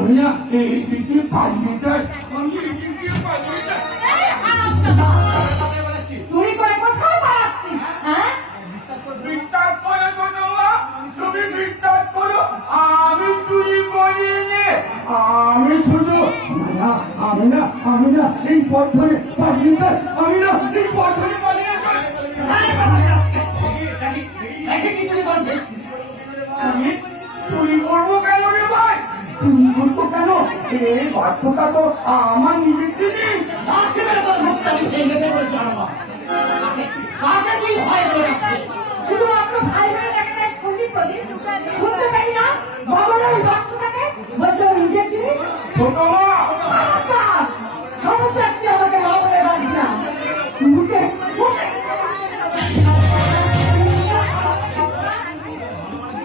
আমি না এই দিকে পালিয়ে যাই, আমি এই দিকে পালিয়ে যাই। চুরি করে কোথায় পালাচ্ছিস? হ্যাঁ, বিশ্বাস করে কোনো তুমি বিশ্বাস করো, আমি চুরি করিনি। আমি শুধু আমি না এই পথ ধরে পালিয়ে যাই, আমি না এই পথ ধরে পালিয়ে যাই। আমি চুরি করবো কেন রে ভাই? চুরি করবো কেন? এই বাধ্যতা তো আমার নিজের জিনিস। শুধু আপনার ভাই বোনের একটা ছবি প্রদীপ শুনতে পাই না, বাবার ওই বাচ্চাটাকে বলছে ওর নিজের জিনিস। ছোট মা, সমস্যা কি আমাকে বাবার বাচ্চা মুখে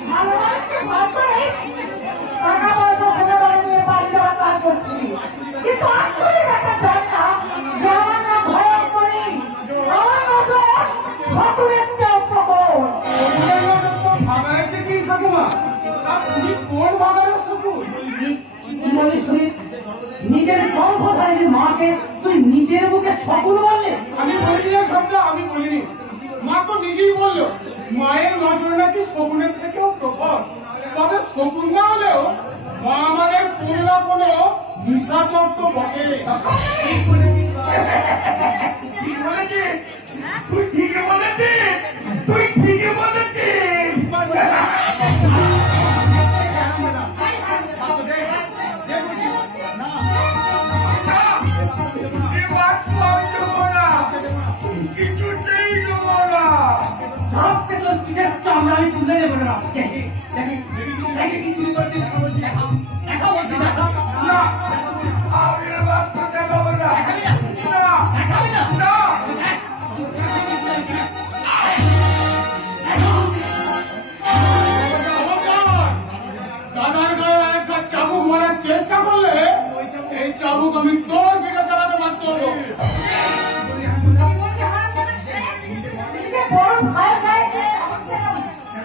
ভালোবাসছে ভাববে টাকা পয়সা ছেলে বাড়ি নিয়ে বাড়ি যাওয়া কাজ করছি, কিন্তু আসলে একটা দরকার যে আমার না ভয় করি, আমার মতো ঠাকুরের চেয়ে প্রবল। ভাগাইতে কি ঠাকুমা? তুমি কোন ভাগারের শ্বশুর? কি বলিস তুই? নিজের কম কোথায় মাকে তুই নিজের মুখে সকল বললে? আমি বলিনি না শব্দ, আমি বলিনি। মা তো নিজেই বললো মায়ের নজর নাকি শকুনের থেকেও প্রখর। তবে শকুন না হলেও মা আমাদের কোনো না কোনো নিশাচর তো বটে। ঠিক বলেছিস, তুই ঠিকই বলেছিস, তুই ঠিকই বলেছিস। কিছুতেই দেবো না। সবকে তোর পিঠের চামড়া আমি তুলে দেবো না আজকে। দেখি কি চুরি করছিস, দেখা বলছি না। না, আমি এবার তোকে দেবো না। দেখাবি না? না। দাদার গায়ে একটা চাবুক মারার চেষ্টা করলে এই চাবুক আমি তোর পিঠে চালাতে বাধ্য হবো। বড় ভাই ভাই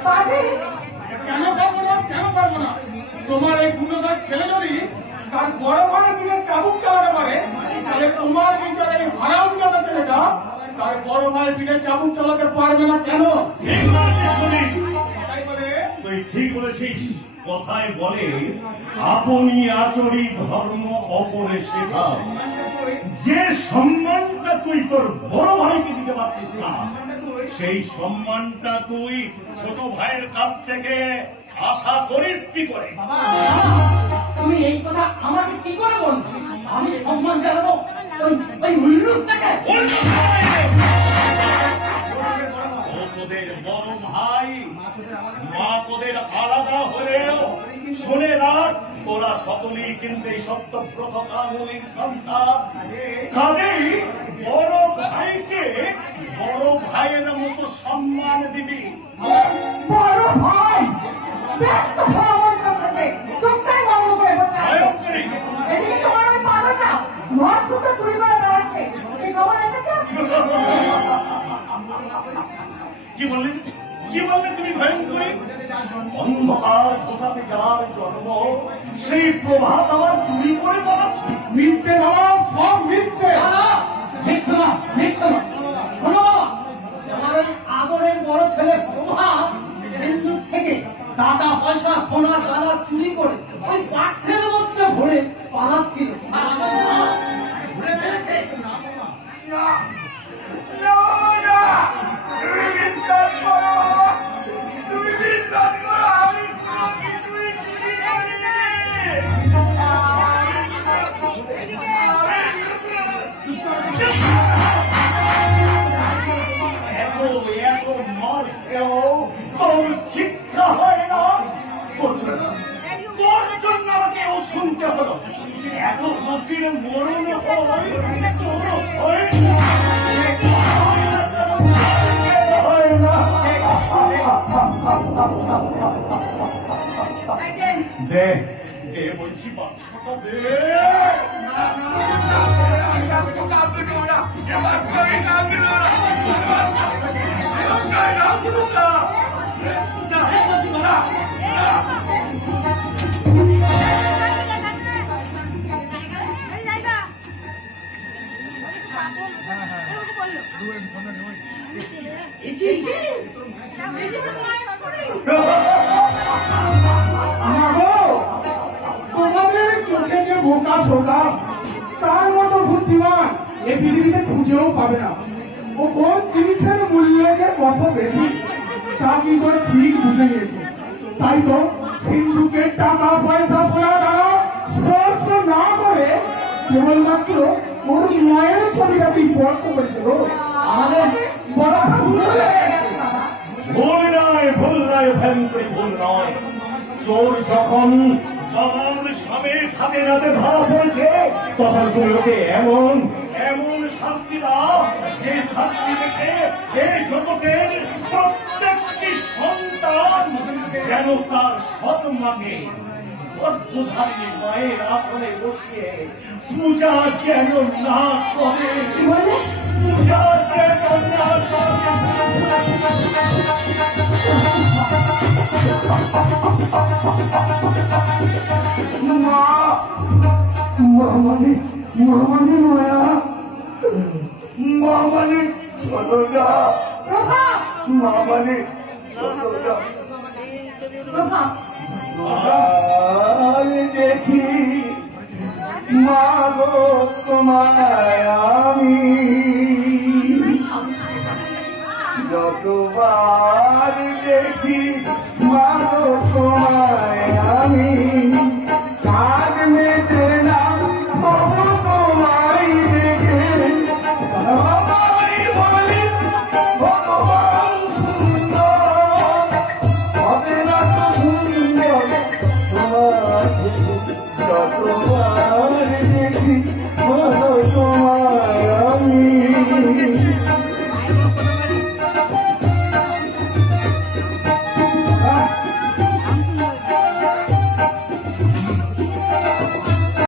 পাবি? কেন পারবো না, কেন পারবো না? তোমার এই গুণদার ছেলে যদি তার বড় ভাইয়ের পিঠে চাবুক চালাতে পারে, তাহলে তোমার বিচারে এই হারাম জাদা ছেলেটা তার বড় ভাইয়ের পিঠে চাবুক চালাতে পারবে না কেন? ঠিক বলেছিস শুনি। তুই ঠিক বলেছিস। কথায় বলে আপনি আচরি ধর্ম অপরে শেখা। যে সম্মানটা তুই তোর বড় ভাইকে দিতে পারছিস না, সেই সম্মানটা তুই ছোট ভাইয়ের কাছ থেকে আশা করিস কি করে? তুমি এই কথা আমাকে কি করে বলছো? আমি সম্মান জানাবো ওই উল্লুকটাকে? ও তোদের বড় ভাই, মা তোদের আলাদা হলেও শুনে রাখ, তোরা সকলেই কিন্তু এই সত্যব্রত কামলির সন্তান। কাজেই বড় ভাইকে বড় ভাইয়ের মতো সম্মান দিবি। বড় ভাই ব্যস্ত হও আমার সাথে, চোখটাই বন্ধ করে বসে আছো। ভয়ঙ্করী। এদিকে তোমার আমি পাবো না, ঘর শুধু চুরি করে বেড়াচ্ছে, এই খবর এসেছে? কি বললি, কি বললে তুমি ভয়ঙ্করী? অন্ধকার ঘোষাতে যার জন্ম, সেই প্রভাত আমার চুরি করে পালাচ্ছে। মিথ্যে বাবা, সব মিথ্যে। মিথ্যে না, মিথ্যে না। শোনো বাবা, আমার ওই আদরের বড় ছেলে প্রভাত সেন্দুর থেকে টাকা পয়সা সোনা দানা চুরি করে ওই বাক্সের মধ্যে ভরে পালাচ্ছিল। আর আমার মা ঘুরে ফেলেছে। না, না, না, তুমি বিশ্বাস করো, তুমি বিশ্বাস করো, আমি কোনো কিছুই চুরি করিনি। এত এত মার খেয়েও তোর শিক্ষা হয় না। তোর জন্য আমাকে ও শুনতে হলো। এত লোকের মরণ হয়, তোর হয় না। হয় না। দে দে বলছি, বাক্সটা দে। মাগো, তোমাদের চোখে যে বোকা শোকা তার মতো বুদ্ধিমান এ পৃথিবীতে খুঁজেও পাবে না। ও কোন জিনিসের মূল্য যে কত বেশি তা কিন্তু ওরা ঠিক বুঝে নিয়েছে। তাই তো সিন্ধুকে টাকা পয়সা সোনা দানা স্পর্শ না করে কেবলমাত্র ওর মায়ের ছবিটাকে স্পর্শ করেছিল। আমাদের বড় ভুল হয়ে গেছে বাবা। ভুল নয় ভয়ঙ্করী ভুল নয়। চোর যখন বাবার স্বামীর হাতে নাতে ধরা পড়েছে তখন তুমি ওকে এমন এমন শাস্তি দাও যে শাস্তি দেখে এই জগতের প্রত্যেকটি সন্তান যেন তার সৎ মাকে গর্ভধারী মায়ের আসনে বসিয়ে পূজা যেন না করে, পূজা যেন না করে। মা, মামানি মায়া, মামানি ছোটটা, মামানি ছোটটা। আর দেখি মা গো তোমায় আমি যতবার দেখি